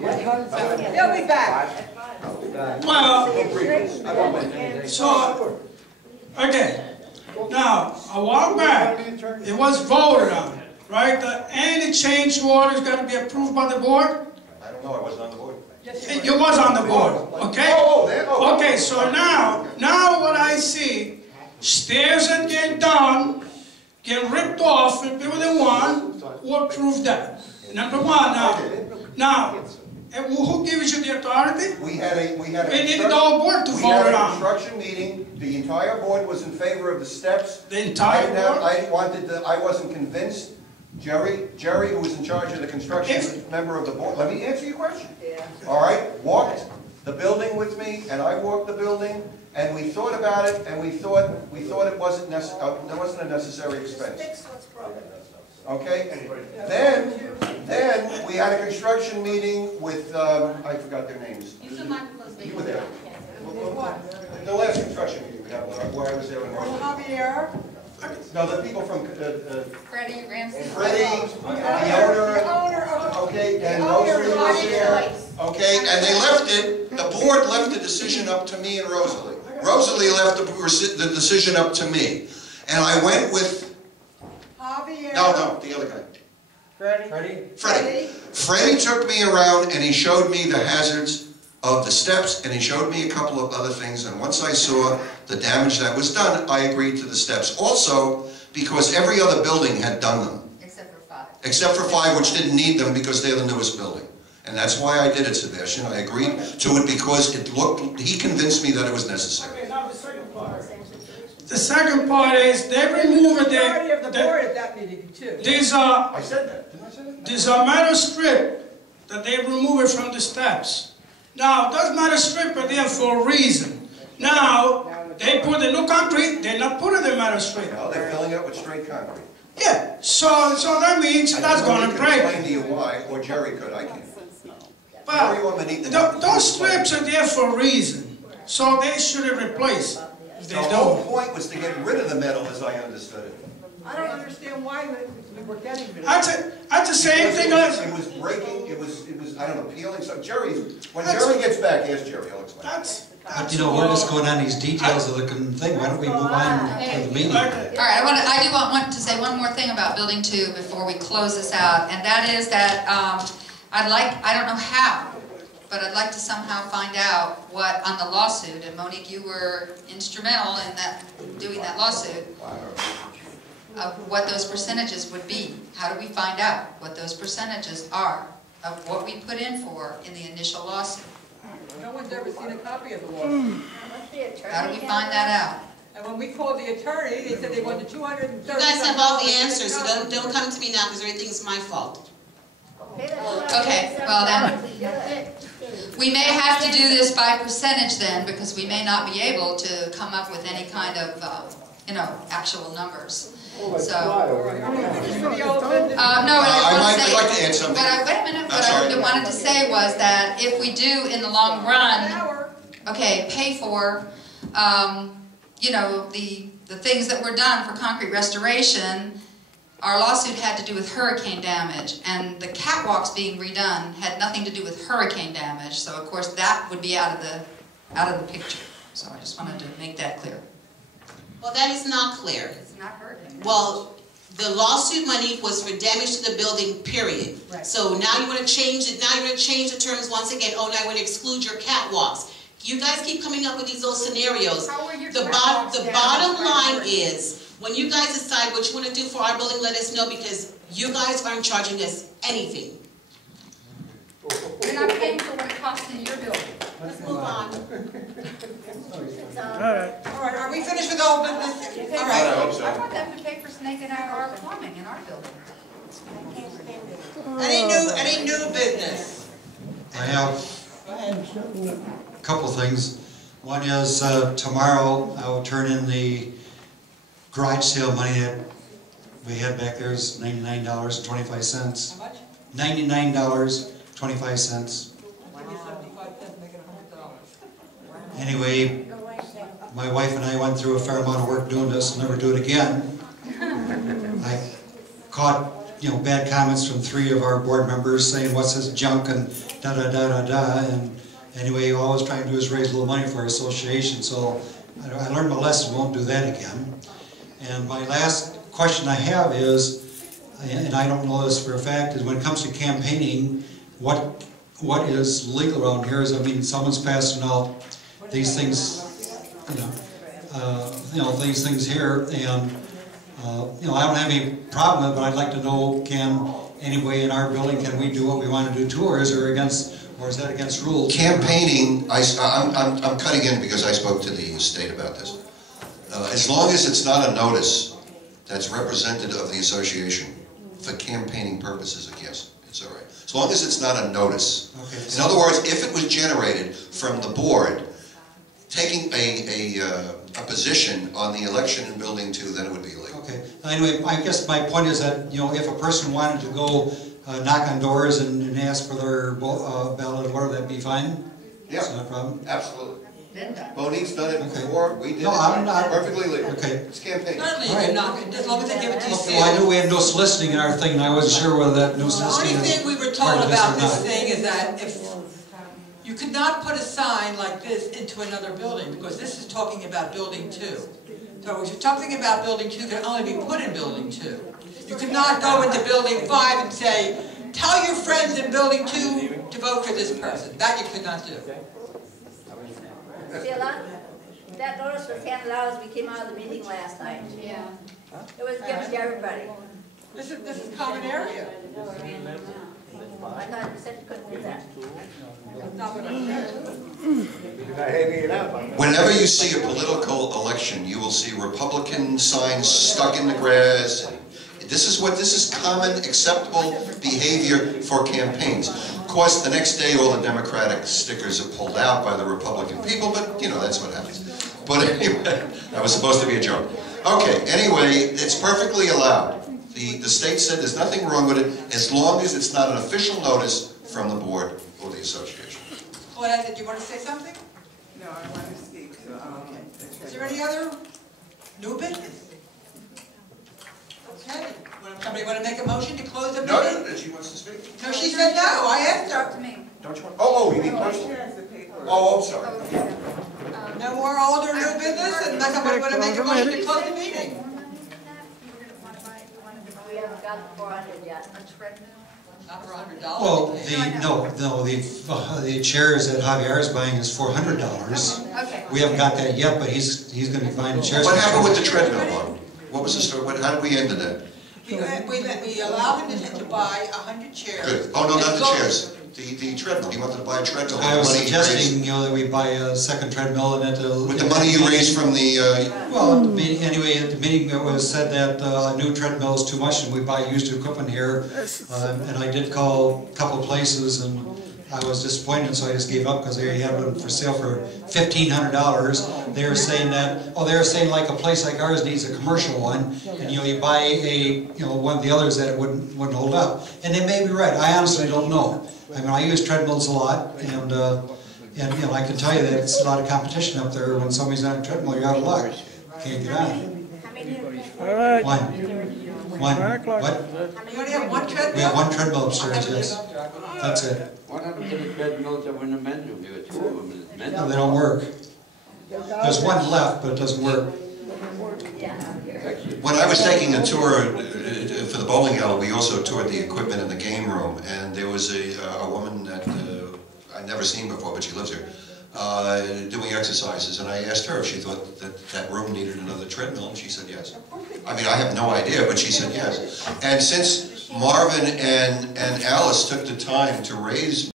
He'll be back. Well, so, okay. Now, a while back, it was voted on, right? That any change order is got to be approved by the board? I don't know, I wasn't on the board. You was on the board, okay? Okay, so now what I see, stairs that get done, get ripped off, if you were the one who approved that. Number one, now, who gives you the authority? We needed the whole board to vote it on. Construction meeting, the entire board was in favor of the steps. The entire board? I wasn't convinced. Jerry, who was in charge of the construction, was a member of the board. Let me answer your question. Yeah. All right, walked the building with me, and I walked the building, and we thought about it, and we thought it wasn't there wasn't a necessary expense. Okay. Then we had a construction meeting with I forgot their names. You were there. The last construction meeting we had where I was there in Javier. No, the people from Freddie Ramsey. Freddie, the owner, okay, and Rosalie was there. Okay, and they left it, the board left the decision up to me and Rosalie. Rosalie left the decision up to me. And I went with... Javier. No, the other guy. Freddie. Freddie took me around and he showed me the hazards of the steps, and he showed me a couple of other things, and once I saw the damage that was done, I agreed to the steps. Also, because every other building had done them. Except for 5. Except for 5, which didn't need them because they're the newest building. And that's why I did it, Sebastian. I agreed to it because he convinced me that it was necessary. Okay, now the second part. The second part is they removed Majority of the board at that meeting too. I said that. Didn't I say that? There's a metal strip that they removed from the steps. Now, those metal strips are there for a reason. Now, they put the new concrete, they're not putting the metal strip. No, they're filling it up with straight concrete. Yeah, so that means that's going to break. I can explain to you why, or Jerry could, I can't. But those strips are there for a reason, so they should have replaced. The whole point was to get rid of the metal, as I understood it. I don't understand why we were getting rid of it. That's the same thing as... It was breaking, it was, I don't know, peeling, so when Jerry gets back, ask Jerry, he'll explain. But you know, we're just going on these details of the thing. Why don't we move on to the meeting? All right, I do want to say one more thing about Building 2 before we close this out, and that is that I don't know how, but I'd like to somehow find out what on the lawsuit, and Monique, you were instrumental in doing that lawsuit, of what those percentages would be. How do we find out what those percentages are of what we put in for in the initial lawsuit? No one's ever seen a copy of the lawsuit. How do we find that out? And when we called the attorney, they said they wanted 230. You guys have all the answers, so don't come to me now because everything's my fault. Okay, well then, we may have to do this by percentage then, because we may not be able to come up with any kind of, actual numbers. So, I'd like to add something. But wait a minute, what I wanted to say was that if we do in the long run, okay, pay for, the things that were done for concrete restoration, our lawsuit had to do with hurricane damage, and the catwalks being redone had nothing to do with hurricane damage. So of course that would be out of the picture. So I just wanted to make that clear. Well, that is not clear. It's not hurricane. Well, the lawsuit money was for damage to the building, period. Right. So now you want to change it. Now you're going to change the terms once again. Oh, now I want to exclude your catwalks. You guys keep coming up with these little scenarios. The bottom line is, when you guys decide what you want to do for our building, let us know, because you guys aren't charging us anything. You're not paying for what it costs in your building. Let's move on. All right, are we finished with all business? All right. I want them to pay for snaking out our plumbing in our building. Any new business? I have a couple things. One is tomorrow I will turn in the garage sale money that we had back there is $99.25. How much? $99.25. Anyway, my wife and I went through a fair amount of work doing this. I'll never do it again. I caught, bad comments from 3 of our board members saying, "What's this junk?" and da-da-da-da-da, and anyway, all I was trying to do is raise a little money for our association, so I learned my lesson, won't do that again. And my last question I have is, and I don't know this for a fact, is when it comes to campaigning, what is legal around here is, I mean, someone's passing out these things, these things here, and I don't have any problem with it, but I'd like to know, can anybody in our building, can we do what we want to do too, or is that against rules? Campaigning, I'm cutting in because I spoke to the state about this. As long as it's not a notice that's representative of the association for campaigning purposes, yes, it's all right. As long as it's not a notice. Okay. In other words, if it was generated from the board taking a position on the election in Building 2, then it would be illegal. Okay. Anyway, I guess my point is that, if a person wanted to go knock on doors and ask for their ballot or whatever, that'd be fine? Yeah. That's not a problem? Absolutely. Monique's done it before, we did no, I'm not, perfectly legal. Okay. It's campaigning. Certainly you can knock it, as long as they give it to you. Well, I knew we had no soliciting in our thing, and I wasn't sure whether that no soliciting The only is thing we were part told of this about or this not. thing is that if you could not put a sign like this into another building, because this is talking about Building 2. So if you're talking about Building 2, it can only be put in Building 2. You could not go into Building 5 and say, tell your friends in Building 2 to vote for this person. That you could not do. Sheila, that notice was handed out as we came out of the meeting last night. Yeah. It was given to everybody. This is common area. I thought you said you couldn't do that. That's not what I said. Whenever you see a political election, you will see Republican signs stuck in the grass. This is common, acceptable behavior for campaigns. Of course, the next day all the Democratic stickers are pulled out by the Republican people, but that's what happens. But anyway, that was supposed to be a joke. Okay, anyway, it's perfectly allowed. The state said there's nothing wrong with it as long as it's not an official notice from the board or the association. Claudia, did you want to say something? No, I want to speak to, Is there any other new business? Okay. Somebody want to make a motion to close the meeting? No, she wants to speak. No, she said no. I asked her. To me. Don't you want? Oh, you need personal. Oh, I'm sorry. No more old or new business, and somebody want to make a motion to close the meeting? We haven't got the 400 yet. Not for $100. Well, the chairs that Javier's buying is $400. Okay. We haven't got that yet, but he's going to be buying the chairs. What happened with the treadmill one? What was the story? How did we end that? We allow him to buy 100 chairs. Good. Oh, no, not the chairs. The treadmill. He wanted to buy a treadmill. I was suggesting, that we buy a second treadmill and that. With the money you raised from the. Well, anyway, at the meeting it was said that a new treadmill is too much, and we buy used equipment here. And I did call a couple of places, and I was disappointed, so I just gave up because they had one for sale for $1,500. They were saying that, like a place like ours needs a commercial one, and you buy one of the others that it wouldn't hold up. And they may be right. I honestly don't know. I mean, I use treadmills a lot, and I can tell you that it's a lot of competition up there. When somebody's on a treadmill, you're out of luck. Can't get on. One. What? You only have one treadmill? We have one treadmill upstairs, yes. That's it. What happened to the treadmills that were in the men's room? There were 2 of them in the men's room. No, they don't work. There's one left, but it doesn't work. When I was taking a tour for the bowling alley, we also toured the equipment in the game room, and there was a woman that I'd never seen before, but she lives here, doing exercises, and I asked her if she thought that room needed another treadmill, and she said yes. I mean, I have no idea, but she said yes. And since Marvin and Alice took the time to raise